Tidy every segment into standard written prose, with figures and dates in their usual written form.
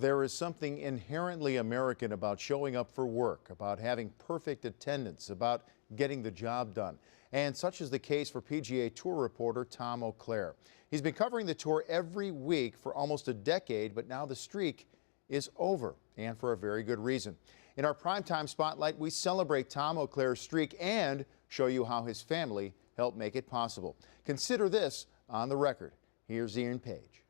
There is something inherently American about showing up for work, about having perfect attendance, about getting the job done. And such is the case for PGA Tour reporter Tom Auclair. He's been covering the tour every week for almost a decade, but now the streak is over, and for a very good reason. In our primetime spotlight, we celebrate Tom Auclair's streak and show you how his family helped make it possible. Consider this on the record. Here's Ian Page.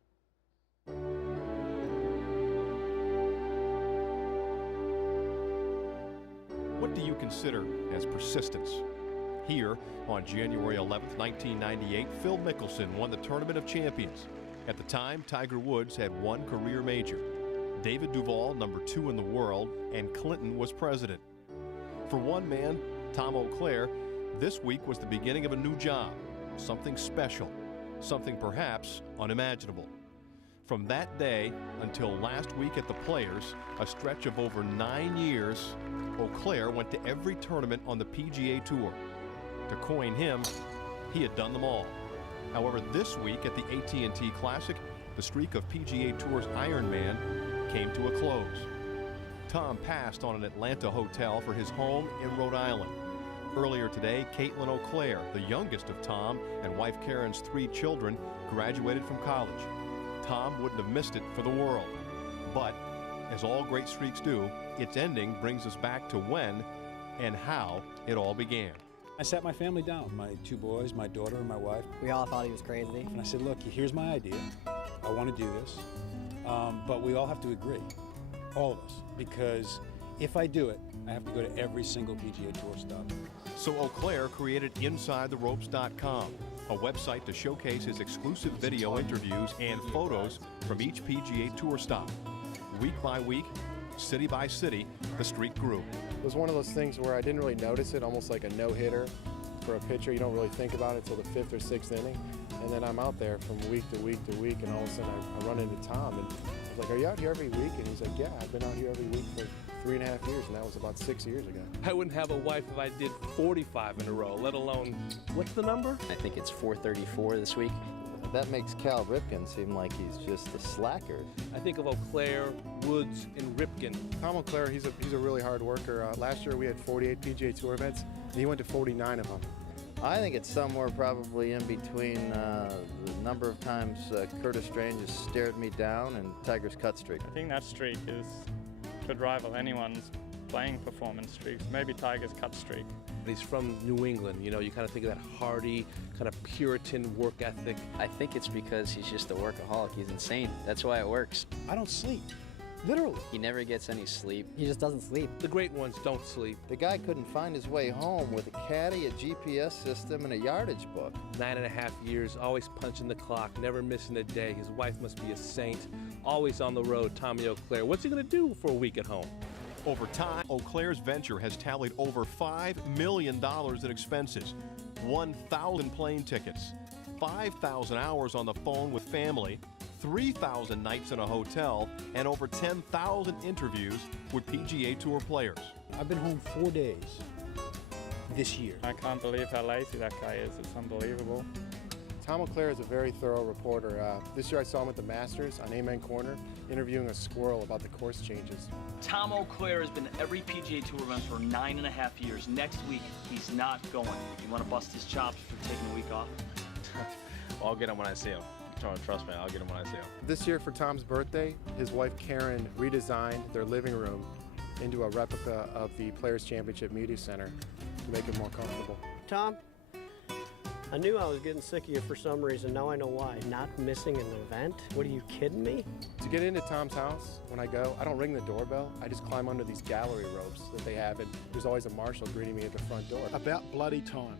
What do you consider as persistence? Here, on January 11th, 1998, Phil Mickelson won the Tournament of Champions. At the time, Tiger Woods had one career major. David Duval, #2 in the world, and Clinton was president. For one man, Tom Auclair, this week was the beginning of a new job, something special, something perhaps unimaginable. From that day until last week at the Players, a stretch of over 9 years, Auclair went to every tournament on the PGA Tour. To coin him, he had done them all. However, this week at the AT&T Classic, the streak of PGA Tour's Ironman came to a close. Tom passed on an Atlanta hotel for his home in Rhode Island. Earlier today, Caitlin Auclair, the youngest of Tom and wife Karen's 3 children, graduated from college. Tom wouldn't have missed it for the world. But, as all great streaks do, its ending brings us back to when and how it all began. I sat my family down, my 2 boys, my daughter, and my wife. We all thought he was crazy. And I said, look, here's my idea. I want to do this. But we all have to agree, all of us, because if I do it, I have to go to every single PGA Tour stop. So Auclair created InsideTheRopes.com, a website to showcase his exclusive video interviews and photos from each PGA Tour stop. Week by week, city by city, the streak grew. It was one of those things where I didn't really notice it, almost like a no-hitter for a pitcher. You don't really think about it until the 5th or 6th inning. And then I'm out there from week to week to week, and all of a sudden I run into Tom, and I was like, are you out here every week? And he's like, yeah, I've been out here every week for 3.5 years, and that was about 6 years ago. I wouldn't have a wife if I did 45 in a row, let alone, what's the number? I think it's 434 this week. That makes Cal Ripken seem like he's just a slacker. I think of Auclair, Woods, and Ripken. Tom Auclair, he's a really hard worker. Last year we had 48 PGA Tour events, and he went to 49 of them. I think it's somewhere probably in between the number of times Curtis Strange has stared me down and Tiger's cut streak. I think that streak could rival anyone's playing performance streaks, maybe Tiger's cut streak. He's from New England, you know, you kind of think of that hardy, kind of Puritan work ethic. I think it's because he's just a workaholic. He's insane. That's why it works. I don't sleep, literally. He never gets any sleep. He just doesn't sleep. The great ones don't sleep. The guy couldn't find his way home with a caddy, a GPS system, and a yardage book. 9.5 years, always punching the clock, never missing a day. His wife must be a saint. Always on the road, Tommy Auclair. What's he gonna do for a week at home? Over time, Auclair's venture has tallied over $5 million in expenses, 1,000 plane tickets, 5,000 hours on the phone with family, 3,000 nights in a hotel, and over 10,000 interviews with PGA Tour players. I've been home 4 days this year. I can't believe how lazy that guy is. It's unbelievable. Tom Auclair is a very thorough reporter. This year I saw him at the Masters on Amen Corner, interviewing a squirrel about the course changes. Tom Auclair has been at every PGA Tour event for 9.5 years. Next week, he's not going. You want to bust his chops for taking a week off? I'll get him when I see him. Trust me, I'll get him when I see him. This year for Tom's birthday, his wife Karen redesigned their living room into a replica of the Players Championship Media Center to make it more comfortable. Tom, I knew I was getting sick of you for some reason. Now I know why. Not missing an event? What, are you kidding me? To get into Tom's house, when I go, I don't ring the doorbell. I just climb under these gallery ropes that they have, and there's always a marshal greeting me at the front door. About bloody time.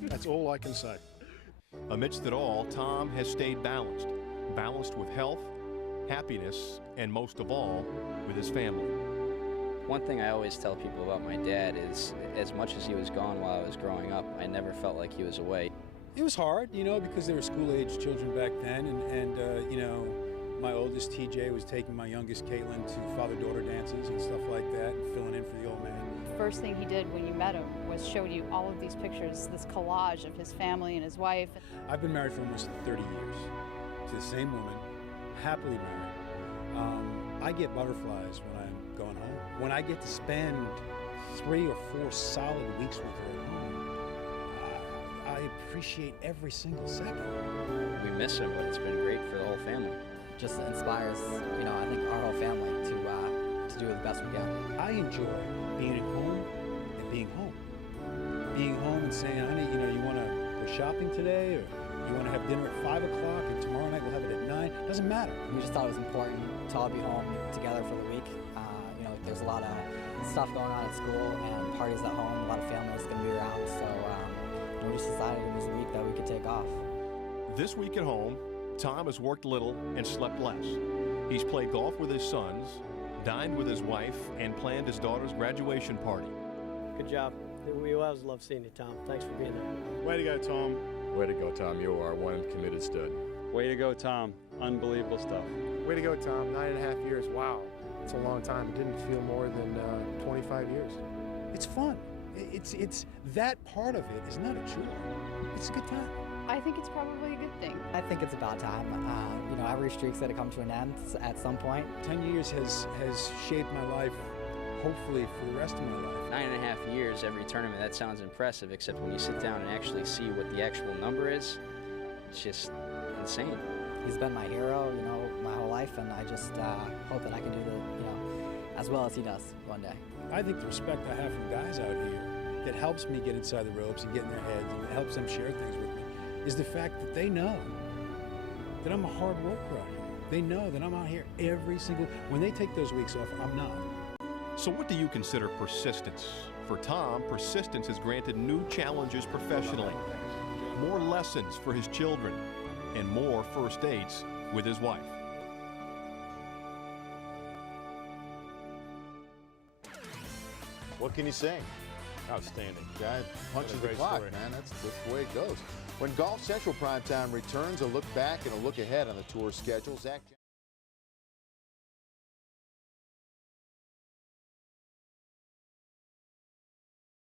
That's all I can say. Amidst it all, Tom has stayed balanced. Balanced with health, happiness, and most of all, with his family. One thing I always tell people about my dad is, as much as he was gone while I was growing up, I never felt like he was away. It was hard, you know, because they were school-age children back then, and you know, my oldest TJ was taking my youngest Caitlin to father-daughter dances and stuff like that, and filling in for the old man. First thing he did when you met him was showed you all of these pictures, this collage of his family and his wife. I've been married for almost 30 years to the same woman, happily married. I get butterflies when I'm going home. When I get to spend 3 or 4 solid weeks with her at home, I appreciate every single second. We miss him, but it's been great for the whole family. Just inspires, I think our whole family to do the best we can. I enjoy being at home and being home. Being home and saying, honey, you want to go shopping today, or you want to have dinner at 5 o'clock, and tomorrow night we'll have it at 9. Doesn't matter. We just thought it was important to all be home together for the week. There's a lot of stuff going on at school and parties at home. A lot of families going to be around, so we just decided it was a week that we could take off. This week at home, Tom has worked little and slept less. He's played golf with his sons, dined with his wife, and planned his daughter's graduation party. Good job. We always love seeing you, Tom. Thanks for being there. Way to go, Tom. Way to go, Tom. You are one committed stud. Way to go, Tom. Unbelievable stuff. Way to go, Tom. 9.5 years. Wow. It's a long time. It didn't feel more than 25 years. It's fun. It's that part of it is not a chore. It's a good time. I think it's probably a good thing. I think it's about time. Every streak's got to come to an end at some point. 10 years has shaped my life, hopefully for the rest of my life. 9.5 years, every tournament, that sounds impressive, except when you sit down and actually see what the actual number is, it's just insane. He's been my hero, my whole life, and I just hope that I can do as well as he does one day. I think the respect I have from guys out here that helps me get inside the ropes and get in their heads and it helps them share things with me is the fact that they know that I'm a hard worker out here. They know that I'm out here every single... When they take those weeks off, I'm not. So what do you consider persistence? For Tom, persistence has granted new challenges professionally, more lessons for his children, and more first dates with his wife. What can you say? Outstanding. Guy punches the clock, man. That's the way it goes. When Golf Central Primetime returns, a look back and a look ahead on the tour schedule. Zach